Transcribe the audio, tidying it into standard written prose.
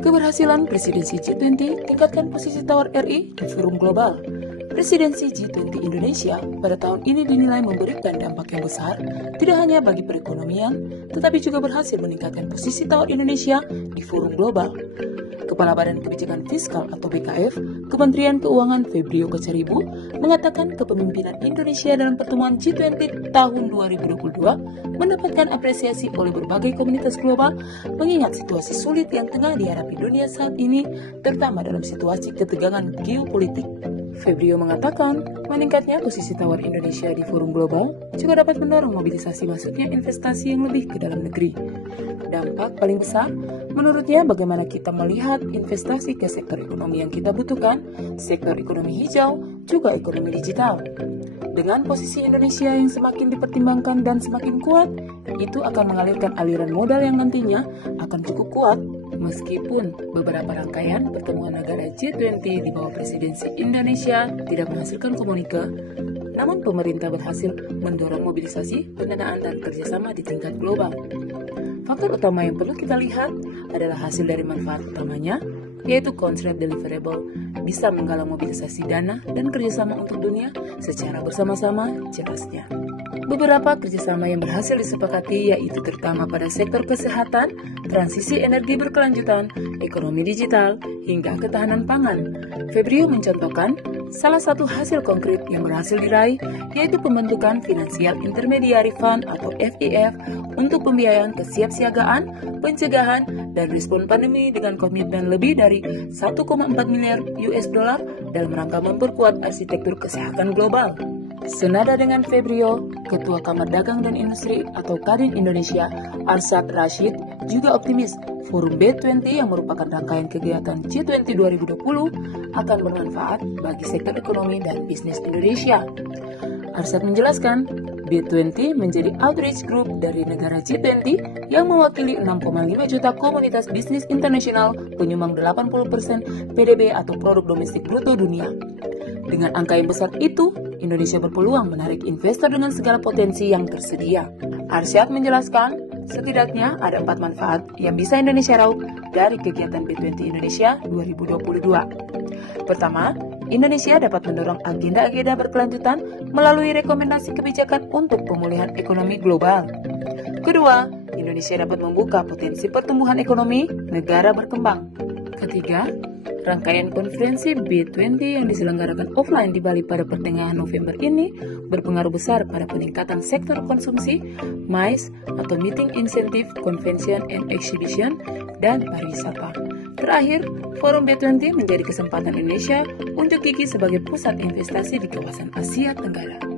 Keberhasilan presidensi G20 tingkatkan posisi tawar RI di forum global. Presidensi G20 Indonesia pada tahun ini dinilai memberikan dampak yang besar, tidak hanya bagi perekonomian, tetapi juga berhasil meningkatkan posisi tawar Indonesia di forum global. Kepala Badan Kebijakan Fiskal atau BKF, Kementerian Keuangan Febrio Kacaribu, mengatakan kepemimpinan Indonesia dalam pertemuan G20 tahun 2022 mendapatkan apresiasi oleh berbagai komunitas global, mengingat situasi sulit yang tengah dihadapi dunia saat ini, terutama dalam situasi ketegangan geopolitik. Febrio mengatakan, meningkatnya posisi tawar Indonesia di forum global juga dapat mendorong mobilisasi masuknya investasi yang lebih ke dalam negeri. Dampak paling besar, menurutnya bagaimana kita melihat investasi ke sektor ekonomi yang kita butuhkan, sektor ekonomi hijau, juga ekonomi digital. Dengan posisi Indonesia yang semakin dipertimbangkan dan semakin kuat, itu akan mengalirkan aliran modal yang nantinya akan cukup kuat. Meskipun beberapa rangkaian pertemuan negara G20 di bawah presidensi Indonesia tidak menghasilkan komunike, namun pemerintah berhasil mendorong mobilisasi, pendanaan, dan kerjasama di tingkat global. Faktor utama yang perlu kita lihat adalah hasil dari manfaat utamanya, yaitu konsep deliverable bisa menggalang mobilisasi dana dan kerjasama untuk dunia secara bersama-sama jelasnya. Beberapa kerjasama yang berhasil disepakati yaitu terutama pada sektor kesehatan, transisi energi berkelanjutan, ekonomi digital, hingga ketahanan pangan. Febrio mencontohkan salah satu hasil konkret yang berhasil diraih yaitu pembentukan Financial Intermediary Fund atau FIF untuk pembiayaan kesiapsiagaan, pencegahan, dan respon pandemi dengan komitmen lebih dari 1,4 miliar US dollar dalam rangka memperkuat arsitektur kesehatan global. Senada dengan Febrio, Ketua Kamar Dagang dan Industri atau Kadin Indonesia, Arsyad Rashid, juga optimis Forum B20 yang merupakan rangkaian kegiatan G20 2020 akan bermanfaat bagi sektor ekonomi dan bisnis Indonesia. Arsyad menjelaskan, B20 menjadi outreach group dari negara G20 yang mewakili 6,5 juta komunitas bisnis internasional penyumbang 80% PDB atau produk domestik bruto dunia. Dengan angka yang besar itu, Indonesia berpeluang menarik investor dengan segala potensi yang tersedia. Arsyad menjelaskan, setidaknya ada 4 manfaat yang bisa Indonesia raup dari kegiatan B20 Indonesia 2022. Pertama, Indonesia dapat mendorong agenda-agenda berkelanjutan melalui rekomendasi kebijakan untuk pemulihan ekonomi global. Kedua, Indonesia dapat membuka potensi pertumbuhan ekonomi negara berkembang. Ketiga, rangkaian konferensi B20 yang diselenggarakan offline di Bali pada pertengahan November ini berpengaruh besar pada peningkatan sektor konsumsi, MICE atau Meeting Incentive, Convention and Exhibition, dan pariwisata. Terakhir, Forum B20 menjadi kesempatan Indonesia untuk gigih sebagai pusat investasi di kawasan Asia Tenggara.